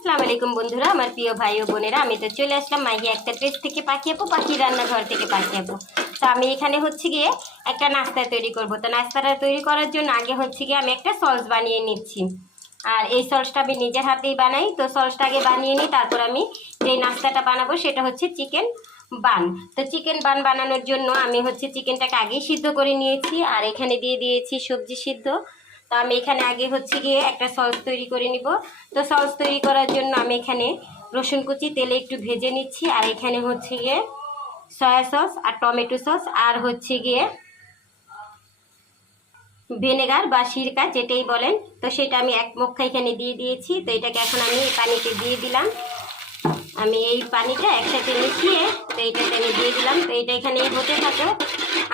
আসসালামু আলাইকুম বন্ধুরা, আমার প্রিয় ভাই ও বোনেরা, আমি তো চলে আসলাম মাহি একটা ট্রেস থেকে পাখি আপু, পাখি রান্নাঘর থেকে পাখি আপু। তো আমি এখানে হচ্ছে গিয়ে একটা নাস্তা তৈরি করব। তো নাস্তাটা তৈরি করার জন্য আগে হচ্ছে গিয়ে আমি একটা সস বানিয়ে নিচ্ছি। আর এই সসটা আমি নিজের হাতেই বানাই। তো সসটা আগে বানিয়ে নিই, তারপর আমি যেই নাস্তাটা বানাবো সেটা হচ্ছে চিকেন বান। তো চিকেন বান বানানোর জন্য আমি হচ্ছে চিকেনটাকে আগেই সিদ্ধ করে নিয়েছি, আর এখানে দিয়ে দিয়েছি সবজি সিদ্ধ। তো আমি এখানে আগে হচ্ছে গিয়ে একটা সস তৈরি করে নিব। তো সস তৈরি করার জন্য আমি এখানে রসুন কুচি তেলে একটু ভেজে নিচ্ছি, আর এখানে হচ্ছে গিয়ে সয়া সস আর টমেটো সস আর হচ্ছে গিয়ে ভিনেগার বা সিরকা যেটাই বলেন, তো সেটা আমি এক মুখা এখানে দিয়ে দিয়েছি। তো এটাকে এখন আমি এই পানিতে দিয়ে দিলাম। আমি এই পানিটা একসাথে মিশিয়ে তো এইটাতে আমি দিয়ে দিলাম। তো এটা এখানে হতে থাকে।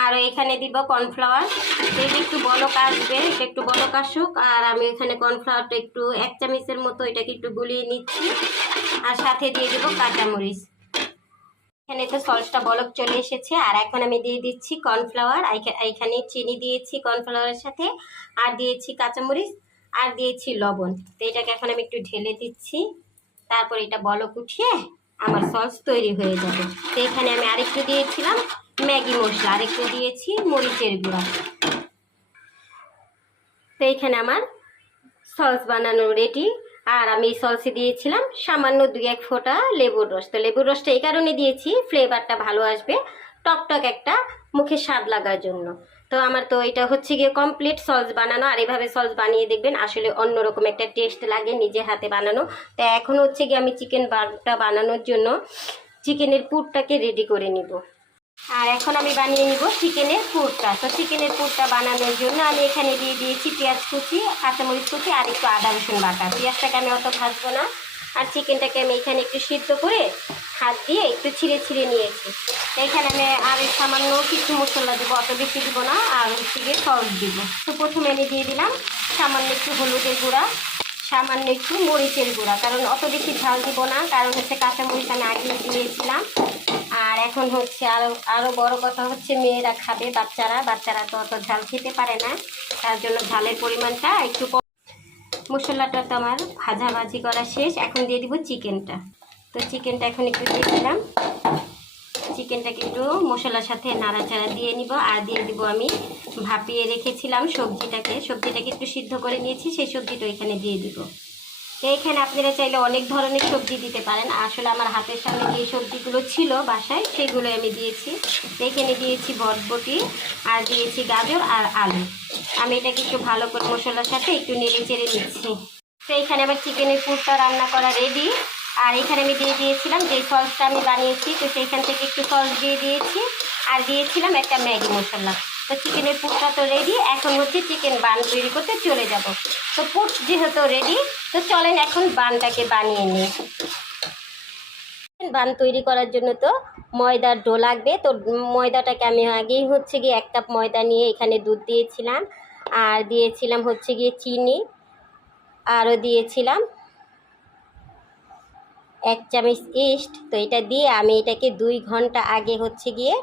আর এখানে দিব কর্নফ্লাওয়ার। তো এটা একটু বলক আসবে, এটা একটু বলক আসুক। আর আমি এখানে কর্নফ্লাওয়ারটা একটু 1 চামচের মতো এটাকে একটু গুলিয়ে নিচ্ছি, আর সাথে দিয়ে দেবো কাঁচামরিচ। এখানে তো সসটা বলক চলে এসেছে, আর এখন আমি দিয়ে দিচ্ছি কর্নফ্লাওয়ার। এখানে চিনি দিয়েছি কর্নফ্লাওয়ারের সাথে, আর দিয়েছি কাঁচামরিচ, আর দিয়েছি লবণ। তো এটাকে এখন আমি একটু ঢেলে দিচ্ছি, তারপর এটা বলক উঠিয়ে আমার সস তৈরি হয়ে যাবে। তো এখানে আমি আরেকটু দিয়েছিলাম ম্যাগি মশলা, আরেকটু দিয়েছি মরিচের গুঁড়া। তো এখানে আমার সস বানানো রেডি। আর আমি এই সসে দিয়েছিলাম সামান্য 2-1 ফোঁটা লেবুর রস। তো লেবুর রসটা এই কারণে দিয়েছি, ফ্লেভারটা ভালো আসবে, টকটক একটা মুখে স্বাদ লাগার জন্য। তো আমার তো এটা হচ্ছে গিয়ে কমপ্লিট সস বানানো। আর এইভাবে সস বানিয়ে দেখবেন, আসলে অন্যরকম একটা টেস্ট লাগে নিজে হাতে বানানো। তো এখন হচ্ছে গিয়ে আমি চিকেন বারটা বানানোর জন্য চিকেনের পুরটাকে রেডি করে নিব। আর এখন আমি বানিয়ে নিব চিকেনের পুরটা। তো চিকেনের পুরটা বানানোর জন্য আমি এখানে দিয়ে দিয়েছি পেঁয়াজ কুচি, কাঁচামরিচ কুচি, আর একটু আদা রসুন বাটা। পেঁয়াজটাকে আমি অত ভাজবো না, আর চিকেনটাকে আমি এখানে একটু সিদ্ধ করে হাত দিয়ে একটু ছিঁড়ে ছিঁড়ে নিয়েছি। এখানে আমি আর সামান্য কিছু মশলা দেবো, অত বেশি দিব না। আর হচ্ছে গিয়ে সস দিব। তো প্রথমে আমি দিয়ে দিলাম সামান্য একটু হলুদের গুঁড়া, সামান্য একটু মরিচের গুঁড়া, কারণ অত বেশি ঝাল দিব না, কারণ হচ্ছে কাঁচামরিচ আমি আগে দিয়েছিলাম। আর এখন হচ্ছে আরও বড় কথা হচ্ছে মেয়েরা খাবে, বাচ্চারা তো অত ঝাল খেতে পারে না, তার জন্য ঝালের পরিমাণটা একটু কম। মশলাটা তো আমার ভাজাভাজি করা শেষ, এখন দিয়ে দিব চিকেনটা। তো চিকেনটা এখন একটু দিয়ে দিলাম। চিকেনটাকে একটু মশলার সাথে নাড়াচাড়া দিয়ে নিব, আর দিয়ে দিব আমি ভাপিয়ে রেখেছিলাম সবজিটাকে একটু সিদ্ধ করে নিয়েছি, সেই সবজিটা এখানে দিয়ে দিব। এইখানে আপনারা চাইলে অনেক ধরনের সবজি দিতে পারেন, আসলে আমার হাতের সামনে যে সবজিগুলো ছিল বাসায় সেগুলো আমি দিয়েছি। এখানে দিয়েছি বরবটি, আর দিয়েছি গাজর আর আলু। আমি এটাকে একটু ভালো করে মশলার সাথে একটু নেড়ে চেড়ে নিচ্ছি। তো এইখানে আমার চিকেনের পুরটা রান্না করা রেডি। আর এখানে আমি দিয়ে দিয়েছিলাম যে সসটা আমি বানিয়েছি, তো সেইখান থেকে একটু সস দিয়ে দিয়েছি, আর দিয়েছিলাম একটা ম্যাগি মশলা। তো চিকেনের পুরটা তো রেডি, এখন হচ্ছে চিকেন বান তৈরি করতে চলে যাব। তো পুর যেহেতু রেডি, তো চলেন এখন বানটাকে বানিয়ে নিই। বান তৈরি করার জন্য তো ময়দার ডো লাগবে। তো ময়দাটাকে আমি আগেই হচ্ছে গিয়ে 1 কাপ ময়দা নিয়ে এখানে দুধ দিয়েছিলাম, আর দিয়েছিলাম হচ্ছে গিয়ে চিনি, আরও দিয়েছিলাম 1 চামচ ইস্ট। তো এটা দিয়ে আমি এটাকে 2 ঘন্টা আগে হচ্ছে গিয়ে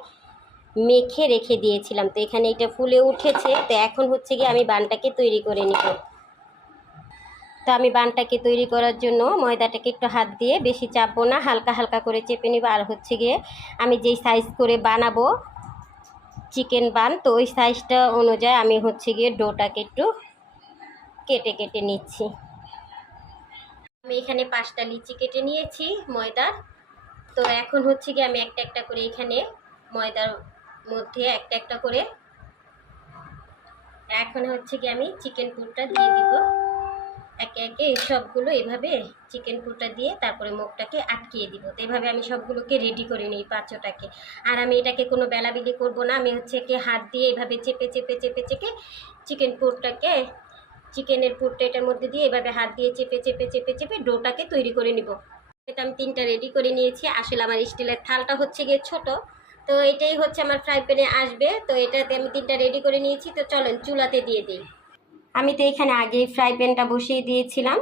মেখে রেখে দিয়েছিলাম। তো এখানে এটা ফুলে উঠেছে। তো এখন হচ্ছে গিয়ে আমি বানটাকে তৈরি করে নিব। তো আমি বানটাকে তৈরি করার জন্য ময়দাটাকে একটু হাত দিয়ে, বেশি চাপবো না, হালকা হালকা করে চেপে নিব। আর হচ্ছে গিয়ে আমি যেই সাইজ করে বানাবো চিকেন বান, তো ওই সাইজটা অনুযায়ী আমি হচ্ছে গিয়ে ডোটাকে একটু কেটে কেটে নিচ্ছি। আমি এখানে 5টা লিচি কেটে নিয়েছি ময়দার। তো এখন হচ্ছে গিয়ে আমি একটা একটা করে এখানে ময়দার মধ্যে একটা একটা করে এখন হচ্ছে গিয়ে আমি চিকেন পুরটা দিয়ে দিব একে একে। এই সবগুলো এভাবে চিকেন পুরটা দিয়ে তারপরে মুখটাকে আটকিয়ে দিব। তো এভাবে আমি সবগুলোকে রেডি করে নিই 5টাকে। আর আমি এটাকে কোনো বেলাবেলি করব না, আমি হচ্ছে কি হাত দিয়ে এভাবে চেপে চেপে চেপে চেপে চিকেনের পুরটা এটার মধ্যে দিয়ে এভাবে হাত দিয়ে চেপে চেপে চেপে চেপে ডোটাকে তৈরি করে নিব। এটা আমি 3টা রেডি করে নিয়েছি। আসলে আমার স্টিলের থালটা হচ্ছে গিয়ে ছোট, তো এটাই হচ্ছে আমার ফ্রাই প্যানে আসবে। তো এটাতে আমি 3টা রেডি করে নিয়েছি। তো চলেন চুলাতে দিয়ে দিই। আমি তো এখানে আগেই ফ্রাই প্যানটা বসিয়ে দিয়েছিলাম।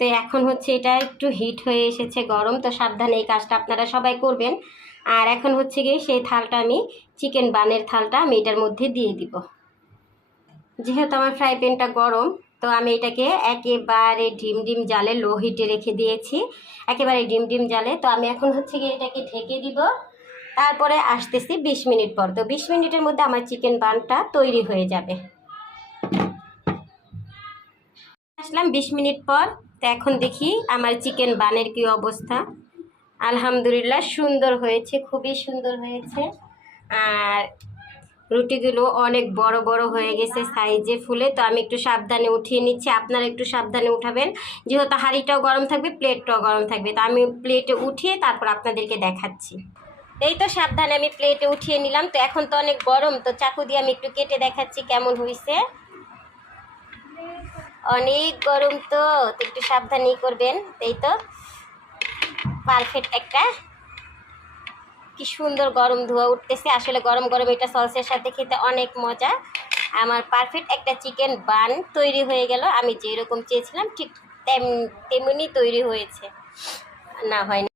তো এখন হচ্ছে এটা একটু হিট হয়ে এসেছে, গরম। তো সাবধানে এই কাজটা আপনারা সবাই করবেন। আর এখন হচ্ছে গিয়ে সেই থালটা আমি চিকেন বানের থালটা আমি এটার মধ্যে দিয়ে দিব। যেহেতু আমার ফ্রাই প্যানটা গরম, তো আমি এটাকে একেবারে ডিম ডিম জালে লো হিটে রেখে দিয়েছি, একেবারে ডিম ডিম জালে। তো আমি এখন হচ্ছে গিয়ে এটাকে ঢেকে দিব, তারপরে আসতেছি 20 মিনিট পর। তো 20 মিনিটের মধ্যে আমার চিকেন বানটা তৈরি হয়ে যাবে। আসলাম 20 মিনিট পর। তো এখন দেখি আমার চিকেন বানের কি অবস্থা। আলহামদুলিল্লাহ সুন্দর হয়েছে, খুবই সুন্দর হয়েছে। আর রুটিগুলো অনেক বড় বড় হয়ে গেছে সাইজে ফুলে। তো আমি একটু সাবধানে উঠিয়ে নিচ্ছি, আপনারা একটু সাবধানে উঠাবেন, যেহেতু হাঁড়িটাও গরম থাকবে, প্লেটটাও গরম থাকবে। তো আমি প্লেটে উঠিয়ে তারপর আপনাদেরকে দেখাচ্ছি। এই তো সাবধানে আমি প্লেটে উঠিয়ে নিলাম। তো এখন তো অনেক গরম, তো চাকু দিয়ে আমি একটু কেটে দেখাচ্ছি কেমন হয়েছে। অনেক গরম, তো একটু সাবধানেই করবেন। এই তো পারফেক্ট একটা, কি সুন্দর গরম ধোয়া উঠতেছে। আসলে গরম গরম এটা সসের সাথে খেতে অনেক মজা। আমার পারফেক্ট একটা চিকেন বান তৈরি হয়ে গেল। আমি যেরকম চেয়েছিলাম ঠিক তেমনি তৈরি হয়েছে, না হয়নি।